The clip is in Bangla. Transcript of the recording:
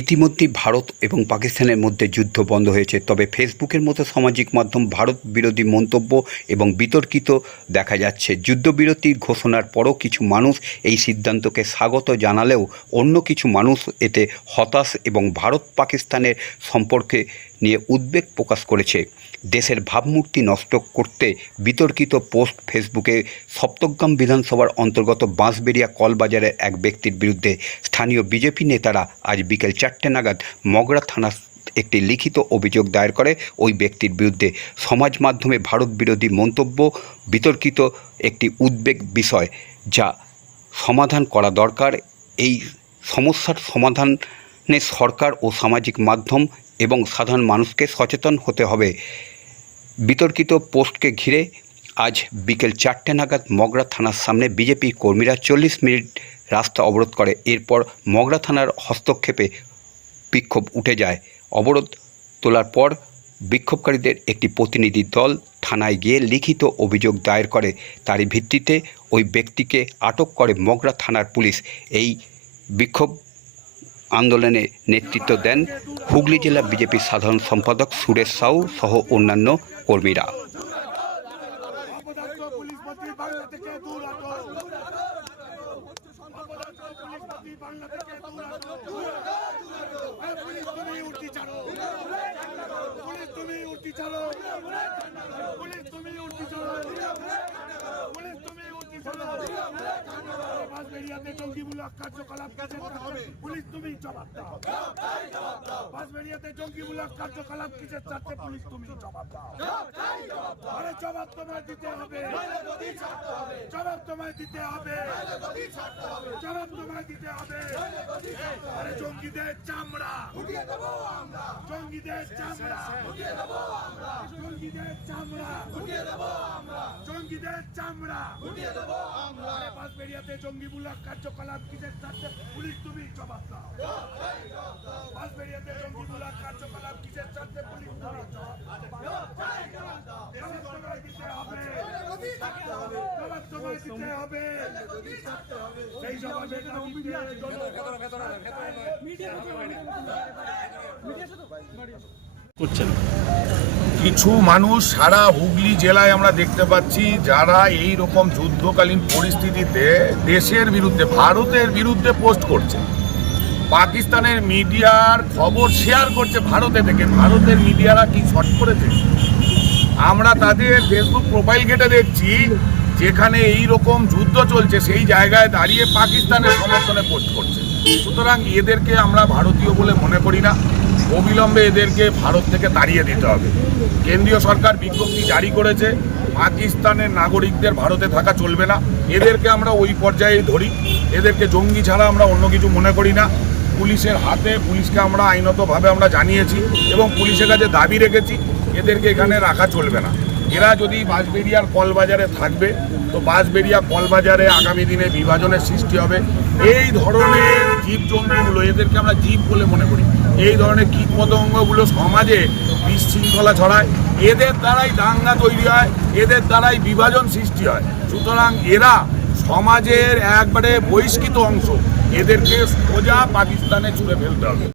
ইতিমধ্যেই ভারত এবং পাকিস্তানের মধ্যে যুদ্ধ বন্ধ হয়েছে, তবে ফেসবুকের মতো সামাজিক মাধ্যম ভারত বিরোধী মন্তব্য এবং বিতর্কিত দেখা যাচ্ছে। যুদ্ধবিরতির ঘোষণার পরও কিছু মানুষ এই সিদ্ধান্তকে স্বাগত জানালেও অন্য কিছু মানুষ এতে হতাশ এবং ভারত পাকিস্তানের সম্পর্কে নিয়ে উদ্বেগ প্রকাশ করেছে। দেশের ভাবমূর্তি নষ্ট করতে বিতর্কিত পোস্ট ফেসবুকে সপ্তগ্রাম বিধানসভার অন্তর্গত বাঁশবেড়িয়া কলবাজারের এক ব্যক্তির বিরুদ্ধে স্থানীয় বিজেপি নেতারা আজ বিকেল চারটে নাগাদ মগরা থানা একটি লিখিত অভিযোগ দায়ের করে। ওই ব্যক্তির বিরুদ্ধে সমাজ মাধ্যমে ভারত বিরোধী মন্তব্য, বিতর্কিত একটি উদ্বেগ বিষয় যা সমাধান করা দরকার। এই সমস্যার সমাধানে সরকার ও সামাজিক মাধ্যম এবং সাধারণ মানুষকে সচেতন হতে হবে। বিতর্কিত পোস্টকে ঘিরে আজ বিকেল চারটে নাগাদ মগরা থানার সামনে বিজেপি কর্মীরা চল্লিশ মিনিট রাস্তা অবরোধ করে। এরপর মগরা থানার হস্তক্ষেপে বিক্ষোভ উঠে যায়। অবরোধ তোলার পর বিক্ষোভকারীদের একটি প্রতিনিধি দল থানায় গিয়ে লিখিত অভিযোগ দায়ের করে। তারই ভিত্তিতে ওই ব্যক্তিকে আটক করে মগরা থানার পুলিশ। এই বিক্ষোভ আন্দোলনে নেতৃত্ব দেন হুগলি জেলা বিজেপির সাধারণ সম্পাদক সুরেশ সাউ সহ অন্যান্য কর্মীরা। পুলিশ তুমি বাসবেরিয়াতে জঙ্গিমূলক কার্যকলাপ পুলিশ তুমি জবাব দাও। বাসবেরিয়াতে জঙ্গিমূলক কার্যকলাপ কিসের চাচ্ছে? পুলিশ তুমি জবাব দাও। আরে জবাব তোমায় দিতে হবে। জবাব তোমায় দিতে হবে। জবাব তোমায় দিতে হবে। আরে জঙ্গিদের চামড়া। জঙ্গিদের চামড়া। জঙ্গিদের চামড়া। জঙ্গিদের চামড়া আরে বাঁশবেড়িয়াতে জঙ্গিমূলক কার্যকলাপ কিসের চাচ্ছে পুলিশ তুমি জবাব দাও বাঁশবেড়িয়াতে জঙ্গিমূলক কার্যকলাপ কিসের চাচ্ছে পুলিশ তুমি জবাব দাও জবাব তোমায় দিতে হবে জবাব তোমায় দিতে করছেন? কিছু মানুষ সারা হুগলি জেলায় আমরা দেখতে পাচ্ছি, যারা এই রকম যুদ্ধকালীন পরিস্থিতিতে দেশের বিরুদ্ধে, ভারতের বিরুদ্ধে পোস্ট করছে। পাকিস্তানের মিডিয়ার খবর শেয়ার করছে ভারতে থেকে। ভারতের মিডিয়ারা কি শর্ট করেছে? আমরা তাদের ফেসবুক প্রোফাইল ঘেটে দেখছি, যেখানে এই রকম যুদ্ধ চলছে, সেই জায়গায় দাঁড়িয়ে পাকিস্তানের সমর্থনে পোস্ট করছে। সুতরাং এদেরকে আমরা ভারতীয় বলে মনে করি না। অবিলম্বে এদেরকে ভারত থেকে তাড়িয়ে দিতে হবে। কেন্দ্রীয় সরকার বিজ্ঞপ্তি জারি করেছে, পাকিস্তানের নাগরিকদের ভারতে থাকা চলবে না। এদেরকে আমরা ওই পর্যায়ে ধরি। এদেরকে জঙ্গি ছাড়া আমরা অন্য কিছু মনে করি না। পুলিশের হাতে পুলিশকে আমরা আইনতভাবে আমরা জানিয়েছি এবং পুলিশের কাছে দাবি রেখেছি, এদেরকে এখানে রাখা চলবে না। এরা যদি বাঁশবেরিয়ার কলবাজারে থাকবে, তো বাঁশবেরিয়া কলবাজারে আগামী দিনে বিভাজনের সৃষ্টি হবে। এই ধরনের জীবজন্তুগুলো এদেরকে আমরা জীব বলে মনে করি। এই ধরনের কীটপতঙ্গগুলো সমাজে বিশৃঙ্খলা ছড়ায়। এদের দ্বারাই দাঙ্গা তৈরি হয়, এদের দ্বারাই বিভাজন সৃষ্টি হয়। সুতরাং এরা সমাজের একবারে বহিষ্কৃত অংশ। এদেরকে সোজা পাকিস্তানে ছুড়ে ফেলতে হবে।